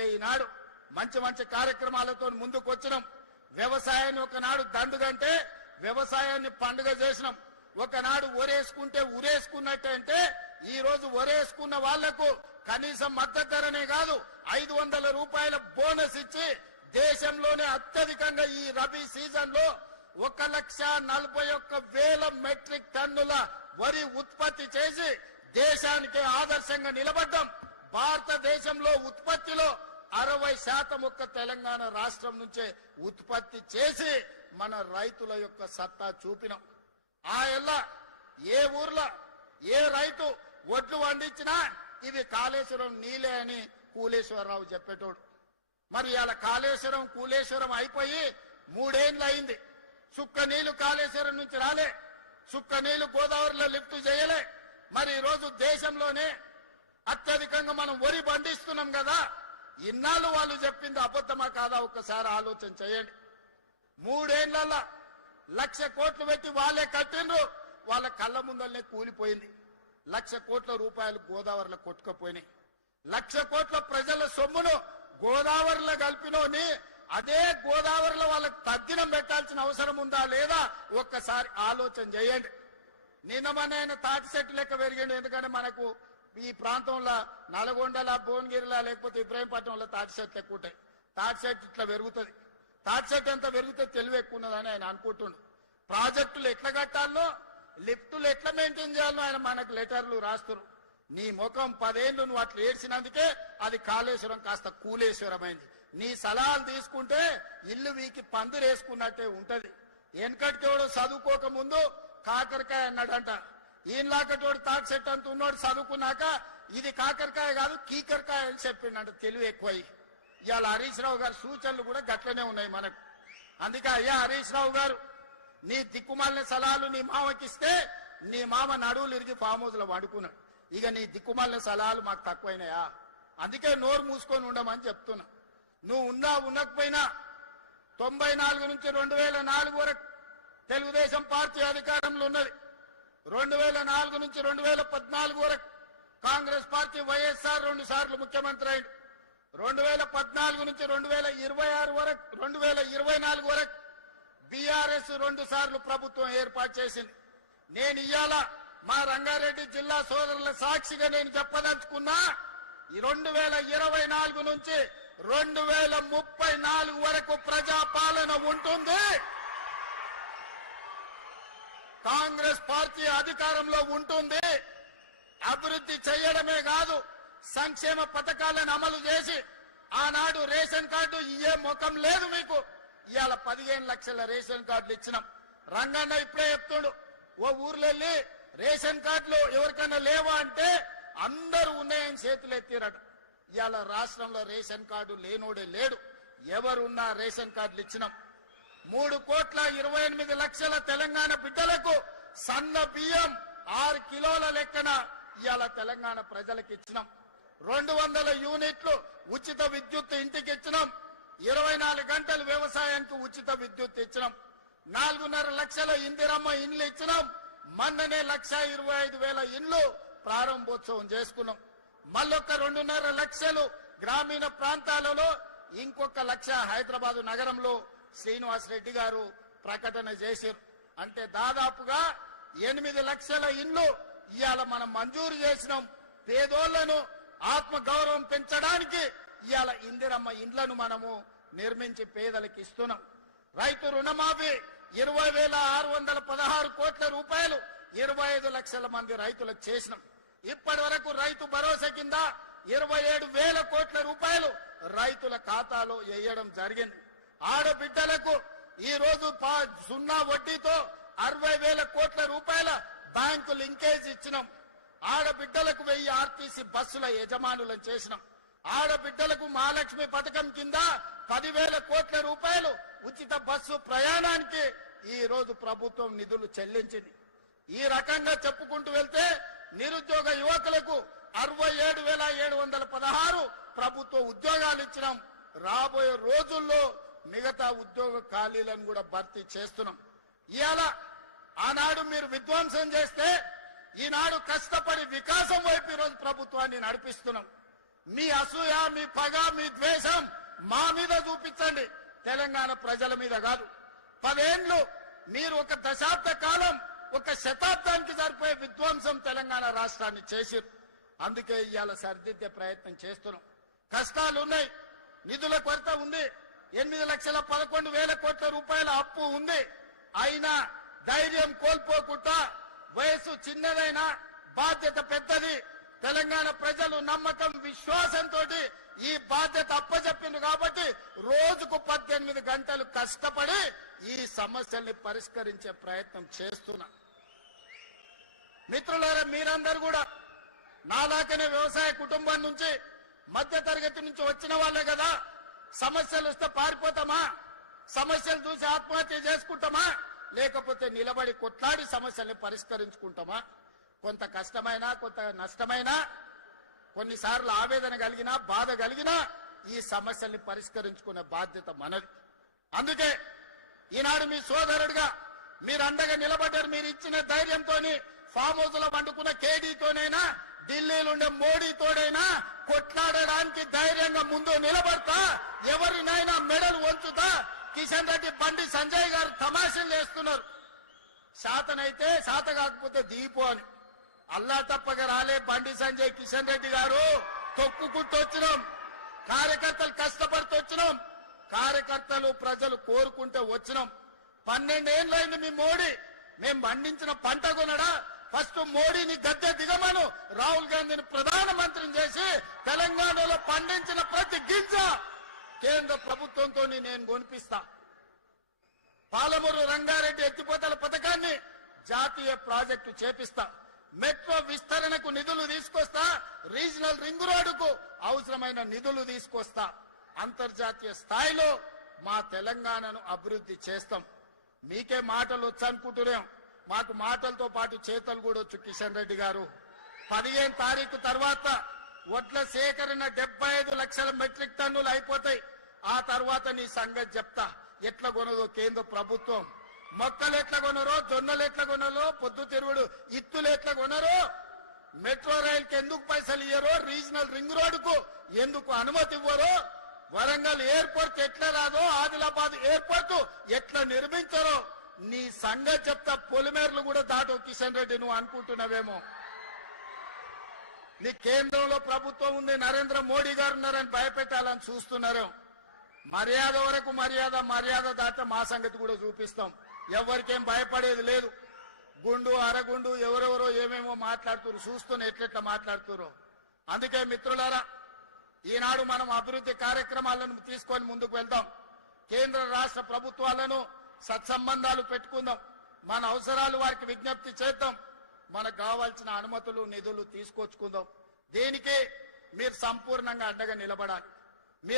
అందుకే ఈనాడు మంచి మంచి కార్యక్రమాలతో ముందుకు వచ్చినాం. వ్యవసాయాన్ని ఒకనాడు దండుగంటే వ్యవసాయాన్ని పండుగ చేసినాం. ఒకనాడు ఒరేసుకుంటే ఉరేసుకున్నట్టే అంటే ఈ రోజు ఒరేసుకున్న వాళ్లకు కనీసం మద్దతు ధరనే కాదు 500 రూపాయల బోనస్ ఇచ్చి దేశంలోనే అత్యధికంగా ఈ రబీ సీజన్ లో 1,41,000 మెట్రిక్ టన్నుల వరి ఉత్పత్తి చేసి దేశానికి ఆదర్శంగా నిలబడ్డాం. భారతదేశంలో ఉత్పత్తిలో 60% ఒక్క తెలంగాణ రాష్ట్రం నుంచే ఉత్పత్తి చేసి మన రైతుల యొక్క సత్తా చూపినాం. ఆ ఎల్ల ఏ ఊర్లో ఏ రైతు ఒడ్లు పండించినా ఇవి కాళేశ్వరం నీలే అని కూలేశ్వరరావు చెప్పేటోడు. మరి ఇలా కాళేశ్వరం కూలేశ్వరం అయిపోయి 3 ఏళ్ళు అయింది. సుక్క నీళ్లు కాళేశ్వరం నుంచి రాలే, సుక్క నీళ్లు గోదావరిలో లిఫ్ట్ చేయలే. మరి ఈరోజు దేశంలోనే అత్యధికంగా మనం వరి పండిస్తున్నాం కదా, ఇన్నాళ్ళు వాళ్ళు చెప్పింది అబద్ధమా కాదా ఒక్కసారి ఆలోచన చేయండి. 3 ఏళ్లలో 1,00,000 కోట్లు పెట్టి వాళ్ళే కట్టిండ్రు, వాళ్ళ కళ్ళ ముందరనే కూలిపోయింది. 1,00,000 కోట్ల రూపాయలు గోదావరిలో కొట్టుకుపోయినాయి. 1,00,000 కోట్ల ప్రజల సొమ్మును గోదావరిలో కలిపినోని అదే గోదావరిలో వాళ్ళకి తగ్గినం పెట్టాల్సిన అవసరం ఉందా లేదా ఒక్కసారి ఆలోచన చేయండి. నిన్నమనైనా తాటి చెట్టు లెక్క పెరిగిండు. ఎందుకంటే మనకు ఈ ప్రాంతంలో నల్గొండల భువనగిరిలా లేకపోతే ఇబ్రాహీంపట్నంలో తాటి చెట్లు ఎక్కువ ఉంటాయి. తాటి చెట్టు ఇట్లా పెరుగుతుంది. తాటి చెట్టు ఎంత పెరిగితే తెలివి ఎక్కువ ఉన్నదని ఆయన అనుకుంటుండు. ప్రాజెక్టులు ఎట్లా కట్టాలో లిఫ్టులు ఎట్లా మెయింటైన్ చేయాలో ఆయన మనకు లెటర్లు రాస్తున్నారు. నీ ముఖం 10 ఏళ్ళు నువ్వు అట్లా ఏడ్చినందుకే అది కాళేశ్వరం కాస్త కూలేశ్వరమైంది. నీ సలహాలు తీసుకుంటే ఇల్లు వీకి పందిరేసుకున్నట్టే ఉంటది. వెనకటికేవాడు చదువుకోక ముందు కాకరకాయ అన్నాడంట. ఈయనలాకటోడు తాటి చెట్టు అంత ఉన్నోడు చదువుకున్నాక ఇది కాకరకాయ కాదు కీకరకాయ అని చెప్పిండంట. తెలివి ఎక్కువై ఇవాళ హరీష్ రావు గారి సూచనలు కూడా గట్లనే ఉన్నాయి మనకు. అందుకే అయ్యా హరీష్ రావు గారు, నీ దిక్కుమాలిన సలహాలు నీ మామకిస్తే నీ మామ నడువులు ఇరిగి ఫామ్ హౌస్ లో వాడుకున్నాడు. ఇక నీ దిక్కుమాలిన సలహాలు మాకు తక్కువైనాయా? అందుకే నోరు మూసుకొని ఉండమని చెప్తున్నా. నువ్వు ఉండకపోయినా 94 నుంచి 2004 వరకు తెలుగుదేశం పార్టీ అధికారంలో ఉన్నది. 2004 నుంచి 2014 వరకు కాంగ్రెస్ పార్టీ వైఎస్ఆర్ 2 సార్లు ముఖ్యమంత్రి అయింది. 2014 నుంచి 2024 వరకు బీఆర్ఎస్ 2 సార్లు ప్రభుత్వం ఏర్పాటు చేసింది. నేను ఇవాళ మా రంగారెడ్డి జిల్లా సోదరుల సాక్షిగా నేను చెప్పదలుచుకున్నా, ఈ 2024 నుంచి 2034 వరకు ప్రజాపాలన ఉంటుంది. కాంగ్రెస్ పార్టీ అధికారంలో ఉంటుంది. అభివృద్ధి చేయడమే కాదు సంక్షేమ పథకాలను అమలు చేసి ఆనాడు రేషన్ కార్డు ఇయ్యే ముఖం లేదు మీకు. ఇవాళ 15 లక్షల రేషన్ కార్డులు ఇచ్చినాం. రంగన్న ఇప్పుడే చెప్తుండు, ఓ ఊర్లో వెళ్ళి రేషన్ కార్డులు ఎవరికైనా లేవా అంటే అందరూ ఉన్నాయని చేతులు ఎత్తిరట. ఇవాళ రాష్ట్రంలో రేషన్ కార్డు లేనోడే లేడు. ఎవరున్నా రేషన్ కార్డులు ఇచ్చినాం. 3,28,00,000 తెలంగాణ బిడ్డలకు సన్న బియ్యం 6 కిలోల లెక్కన ఇవాళ తెలంగాణ ప్రజలకు ఇచ్చినాం. 200 యూనిట్లు ఉచిత విద్యుత్ ఇంటికి ఇచ్చినాం. 24 గంటలు వ్యవసాయానికి ఉచిత విద్యుత్ ఇచ్చినాం. 4.5 లక్షల ఇందిరమ్మ ఇండ్లు ఇచ్చినాం. మొన్ననే 1,25,000 ఇండ్లు ప్రారంభోత్సవం చేసుకున్నాం. మళ్ళొక్క 2.5 లక్షలు గ్రామీణ ప్రాంతాలలో, ఇంకొక 1,00,000 హైదరాబాద్ నగరంలో శ్రీనివాస్ రెడ్డి గారు ప్రకటన చేశారు. అంటే దాదాపుగా 8 లక్షల ఇండ్లు ఇవాళ మనం మంజూరు చేసినాం. పేదోళ్లను ఆత్మ గౌరవం పెంచడానికి ఇవాళ ఇందిరమ్మ ఇండ్లను మనము నిర్మించి పేదలకు ఇస్తున్నాం. రైతు రుణమాఫీ 20,616 కోట్ల రూపాయలు 25 లక్షల మంది రైతులకు చేసినాం. ఇప్పటి వరకు రైతు భరోసా కింద 27,000 కోట్ల రూపాయలు రైతుల ఖాతాలో వేయడం జరిగింది. ఆడబిడ్డలకు ఈ రోజు 0 వడ్డీతో 60,000 కోట్ల రూపాయల బ్యాంకు లింకేజ్ ఇచ్చినాం. ఆడబిడ్డలకు 1000 ఆర్టీసీ బస్సుల యజమానులను చేసినాం. ఆడబిడ్డలకు మహాలక్ష్మి పథకం కింద 10,000 కోట్ల రూపాయలు ఉచిత బస్సు ప్రయాణానికి ఈ రోజు ప్రభుత్వం నిధులు చెల్లించింది. ఈ రకంగా చెప్పుకుంటూ వెళ్తే నిరుద్యోగ యువకులకు 67,716 ప్రభుత్వ ఉద్యోగాలు ఇచ్చినాం. రాబోయే రోజుల్లో మిగతా ఉద్యోగ ఖాళీలను కూడా భర్తీ చేస్తున్నాం. ఇవాళ ఆనాడు మీరు విధ్వంసం చేస్తే ఈనాడు కష్టపడి వికాసం వైపు ఈరోజు ప్రభుత్వాన్ని నడిపిస్తున్నాం. మీ అసూయ, మీ పగ, మీ ద్వేషం మా మీద చూపించండి, తెలంగాణ ప్రజల మీద కాదు. 10 ఏళ్లు మీరు ఒక దశాబ్ద కాలం, ఒక శతాబ్దానికి సరిపోయే విధ్వంసం తెలంగాణ రాష్ట్రాన్ని చేసిరు. అందుకే ఇవాళ సరిదిద్దే ప్రయత్నం చేస్తున్నాం. కష్టాలు ఉన్నాయి, నిధుల కొరత ఉంది, 8,11,000 కోట్ల రూపాయల అప్పు ఉంది. అయినా ధైర్యం కోల్పోకుండా, వయసు చిన్నదైనా బాధ్యత పెద్దది, తెలంగాణ ప్రజలు నమ్మకం, విశ్వాసంతో ఈ బాధ్యత అప్పచెప్పింది కాబట్టి రోజుకు 18 గంటలు కష్టపడి ఈ సమస్యల్ని పరిష్కరించే ప్రయత్నం చేస్తున్నా. మిత్రులారా, మీరందరూ కూడా నాలాకనే వ్యవసాయ కుటుంబం నుంచి, మధ్య తరగతి నుంచి వచ్చిన వాళ్ళే కదా. సమస్యలు వస్తే పారిపోతామా? సమస్యలు చూసి ఆత్మహత్య చేసుకుంటామా? లేకపోతే నిలబడి కొట్లాడి సమస్యల్ని పరిష్కరించుకుంటామా? కొంత కష్టమైనా, కొంత నష్టమైనా, కొన్నిసార్లు ఆవేదన కలిగినా, బాధ కలిగినా ఈ సమస్యల్ని పరిష్కరించుకునే బాధ్యత మనది. అందుకే ఈనాడు మీ సోదరుడిగా మీరు అండగా నిలబడ్డారు. మీరు ఇచ్చిన ధైర్యంతో ఫామ్ హౌస్ లో వండుకున్న కేడీతోనైనా, ఢిల్లీలుండే మోడీతోడైనా కొట్లాడడానికి ధైర్యంగా ముందు నిలబడతా, ఎవరినైనా మెడలు వంచుతా. కిషన్ రెడ్డి, బండి సంజయ్ గారు తమాషలు చేస్తున్నారు. శాతనైతే శాత కాకపోతే దీపు అని. అల్లా తప్పగా రాలే బండి సంజయ్, కిషన్ రెడ్డి గారు. తొక్కుకుంటూ వచ్చినాం, కార్యకర్తలు కష్టపడుతూ వచ్చినాం, కార్యకర్తలు ప్రజలు కోరుకుంటే వచ్చినాం. 12 ఏళ్ళైంది మీ మోడీ. మేము పండించిన పంట కొనడా? ఫస్ట్ మోడీని గద్దె దిగమను, రాహుల్ గాంధీని ప్రధానమంత్రిని చేసి తెలంగాణలో పండించిన ప్రతి గింజ కేంద్ర ప్రభుత్వంతో నేను కొనిపిస్తా. పాలమూరు రంగారెడ్డి ఎత్తిపోతల పథకాన్ని జాతీయ ప్రాజెక్టు చేపిస్తా. మెట్రో విస్తరణకు నిధులు తీసుకొస్తా. రీజనల్ రింగ్ రోడ్డుకు అవసరమైన నిధులు తీసుకొస్తా. అంతర్జాతీయ స్థాయిలో మా తెలంగాణను అభివృద్ధి చేస్తాం. మీకే మాటలు వచ్చు అనుకుంటున్నాం, మాకు మాటలతో పాటు చేతలు కూడా వచ్చు. కిషన్ రెడ్డి గారు, 15 తారీఖు తర్వాత వడ్ల సేకరణ 75 లక్షల మెట్రిక్ టన్నులు అయిపోతాయి. ఆ తర్వాత నీ సంగతి చెప్తా. ఎట్లా కొనదో కేంద్ర ప్రభుత్వం, మొక్కలు ఎట్లా కొనరో, జొన్నలు ఎట్లా కొనరో, పొద్దు తిరుగుడు ఇత్తులు ఎట్లా కొనరో, మెట్రో రైలుకి ఎందుకు పైసలు ఇయ్యరో, రీజనల్ రింగ్ రోడ్డుకు ఎందుకు అనుమతి ఇవ్వరో, వరంగల్ ఎయిర్పోర్ట్ ఎట్లా రాదో, ఆదిలాబాద్ ఎయిర్పోర్ట్ ఎట్లా నిర్మించారో నీ సంగతి చెప్తా. పొలిమేర్లు కూడా దాటో కిషన్ రెడ్డి, నువ్వు అనుకుంటున్నావేమో. నీ కేంద్రంలో ప్రభుత్వం ఉంది, నరేంద్ర మోడీ గారు ఉన్నారని భయపెట్టాలని చూస్తున్నారు. మర్యాద వరకు మర్యాద, మర్యాద దాట మా సంగతి కూడా చూపిస్తాం. ఎవరికేం భయపడేది లేదు. గుండు అరగుండు ఎవరెవరో ఏమేమో మాట్లాడుతున్నారు, చూస్తున్న ఎట్లెట్లా మాట్లాడుతున్నారు. అందుకే మిత్రులారా, ఈనాడు మనం అభివృద్ధి కార్యక్రమాలను తీసుకొని ముందుకు వెళ్దాం. కేంద్ర రాష్ట్ర ప్రభుత్వాలను సత్సంబంధాలు పెట్టుకుందాం. మన అవసరాలు వారికి విజ్ఞప్తి చేద్దాం. మనకు కావాల్సిన అనుమతులు, నిధులు తీసుకొచ్చుకుందాం. దీనికి మీరు సంపూర్ణంగా అండగా నిలబడాలి.